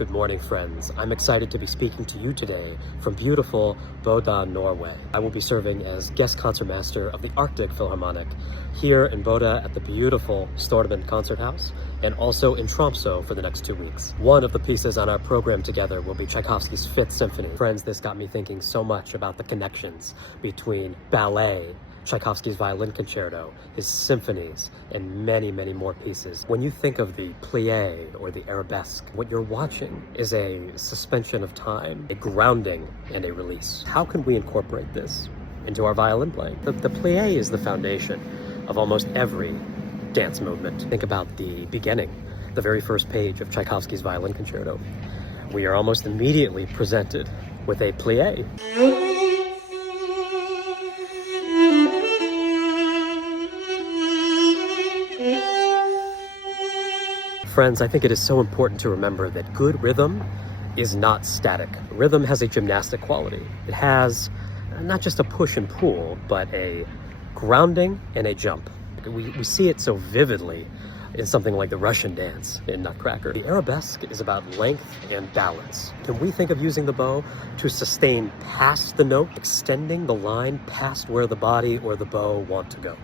Good morning, friends. I'm excited to be speaking to you today from beautiful Bodø, Norway. I will be serving as guest concertmaster of the Arctic Philharmonic here in Bodø at the beautiful Stormen Concert House, and also in Tromsø for the next 2 weeks. One of the pieces on our program together will be Tchaikovsky's Fifth Symphony. Friends, this got me thinking so much about the connections between ballet, Tchaikovsky's Violin Concerto, his symphonies, and many, many more pieces. When you think of the plie or the arabesque, what you're watching is a suspension of time, a grounding and a release. How can we incorporate this into our violin playing? The plie is the foundation of almost every dance movement. Think about the beginning, the very first page of Tchaikovsky's Violin Concerto. We are almost immediately presented with a plie. Friends, I think it is so important to remember that good rhythm is not static. Rhythm has a gymnastic quality. It has not just a push and pull, but a grounding and a jump. We see it so vividly in something like the Russian dance in Nutcracker. The arabesque is about length and balance. Can we think of using the bow to sustain past the note, extending the line past where the body or the bow want to go?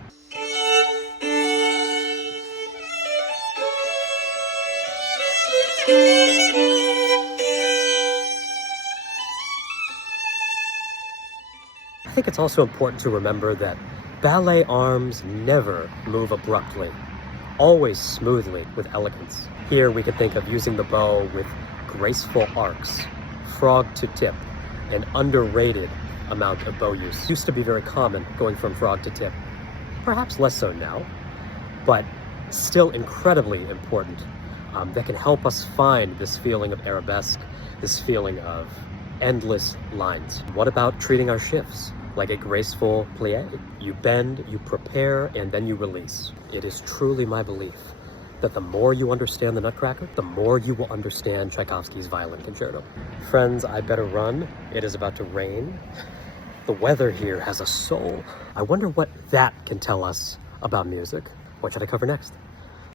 I think it's also important to remember that ballet arms never move abruptly, always smoothly with elegance. Here we could think of using the bow with graceful arcs, frog to tip, an underrated amount of bow use. It used to be very common going from frog to tip, perhaps less so now, but still incredibly important. That can help us find this feeling of arabesque, this feeling of endless lines. What about treating our shifts like a graceful plie? You bend, you prepare, and then you release. It is truly my belief that the more you understand the Nutcracker, the more you will understand Tchaikovsky's Violin Concerto. Friends, I better run. It is about to rain. The weather here has a soul. I wonder what that can tell us about music. What should I cover next?